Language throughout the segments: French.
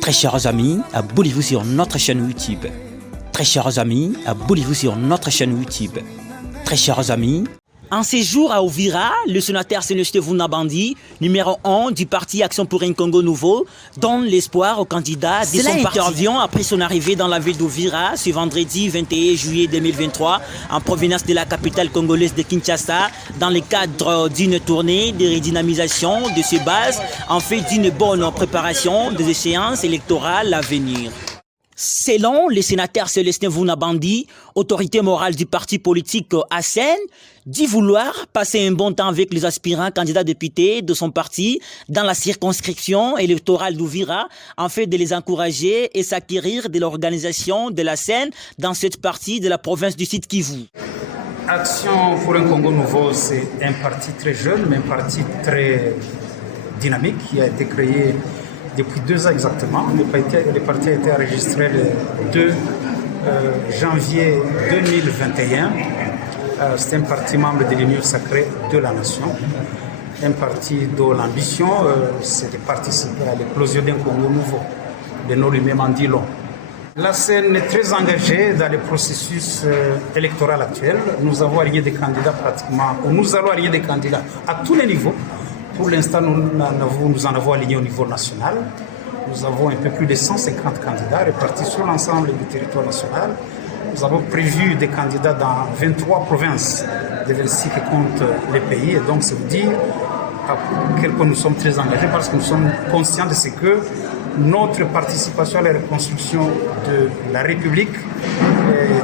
Très chers amis, abonnez-vous sur notre chaîne YouTube. Très chers amis, abonnez-vous sur notre chaîne YouTube. Très chers amis, en séjour à Uvira, le sénateur Célestin Vunabandi, numéro 1 du parti Action pour un Congo Nouveau, donne l'espoir aux candidats de son intervient après son arrivée dans la ville d'Uvira ce vendredi 21 juillet 2023 en provenance de la capitale congolaise de Kinshasa dans le cadre d'une tournée de redynamisation de ses bases en fait d'une bonne préparation des échéances électorales à venir. Selon le sénateur Célestin Vunabandi, autorité morale du parti politique ASEN, dit vouloir passer un bon temps avec les aspirants candidats députés de son parti dans la circonscription électorale d'Uvira, en fait de les encourager et s'acquérir de l'organisation de l'ASEN dans cette partie de la province du Sud Kivu. Action pour un Congo Nouveau, c'est un parti très jeune, mais un parti très dynamique qui a été créé depuis 2 ans exactement. Le parti a été enregistré le 2 janvier 2021. C'est un parti membre de l'Union sacrée de la nation. Un parti dont l'ambition, c'est de participer à l'éclosion d'un Congo nouveau. Le nom lui-même en dit long. La scène est très engagée dans le processus électoral actuel. Nous avons aligné des candidats pratiquement, ou nous allons aligner des candidats à tous les niveaux. Pour l'instant, nous en avons aligné au niveau national. Nous avons un peu plus de 150 candidats répartis sur l'ensemble du territoire national. Nous avons prévu des candidats dans 23 provinces des 26 qui comptent les pays. Et donc, ça veut dire à quel point nous sommes très engagés parce que nous sommes conscients de ce que notre participation à la reconstruction de la République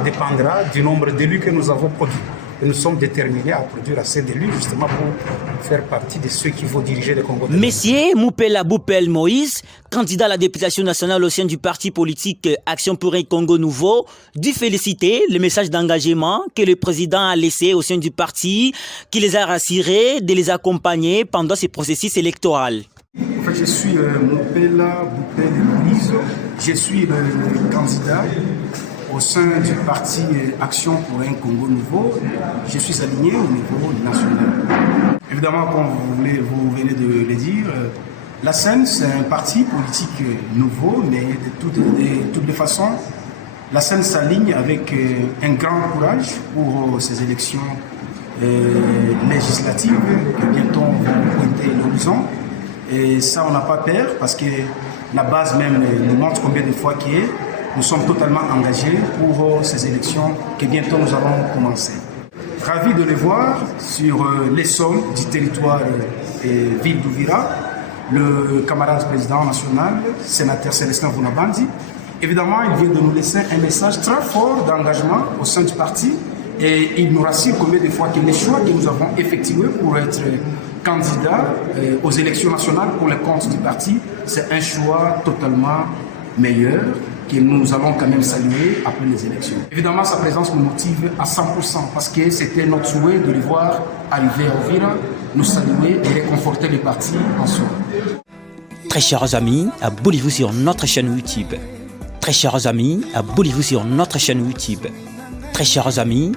dépendra du nombre d'élus que nous avons produits. Et nous sommes déterminés à produire assez d'élus justement pour faire partie de ceux qui vont diriger le Congo. Monsieur Moupela Boupel Moïse, candidat à la députation nationale au sein du parti politique Action pour un Congo Nouveau, dit féliciter le message d'engagement que le président a laissé au sein du parti, qui les a rassurés de les accompagner pendant ce processus électoral. En fait, je suis Moupela Boupel Moïse, je suis le candidat au sein du parti Action pour un Congo Nouveau. Je suis aligné au niveau national. Évidemment, comme vous venez de le dire, la SEN, c'est un parti politique nouveau, mais de toutes les façons, la SEN s'aligne avec un grand courage pour ces élections législatives que bientôt vont pointer l'horizon. Et ça, on n'a pas peur parce que la base même nous montre combien de fois qu'il est. Nous sommes totalement engagés pour ces élections que bientôt nous allons commencer. Ravi de les voir sur les sols du territoire ville d'Uvira, le camarade président national, sénateur Célestin Vunabandi. Évidemment, il vient de nous laisser un message très fort d'engagement au sein du parti et il nous rassure combien de fois que les choix que nous avons effectués pour être candidats aux élections nationales pour le compte du parti, c'est un choix totalement meilleur que nous allons quand même saluer après les élections. Évidemment, sa présence nous motive à 100% parce que c'était notre souhait de les voir arriver à Uvira, nous saluer et réconforter les partis en soi. Très chers amis, abonnez-vous sur notre chaîne YouTube. Très chers amis, abonnez-vous sur notre chaîne YouTube. Très chers amis,